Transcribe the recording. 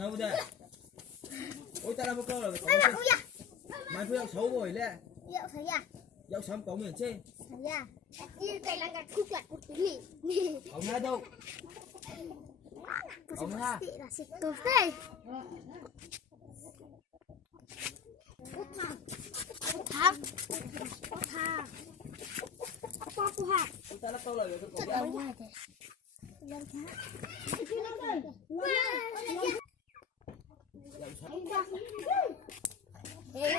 Đâu đây? Ôi ta làm một câu là mày phải xấu rồi lẽ. Dạo thấy à? Dạo sớm có miền trên. Thấy à? Như cái là gạt khúc lại một tí nỉ. Ông hai đâu? Ông ha. Là xịt tốt đây. Tháp. Tháp. Qua của hạt. Ta là câu lời của Chất cậu. mới này thế. Lên tháp. Đây.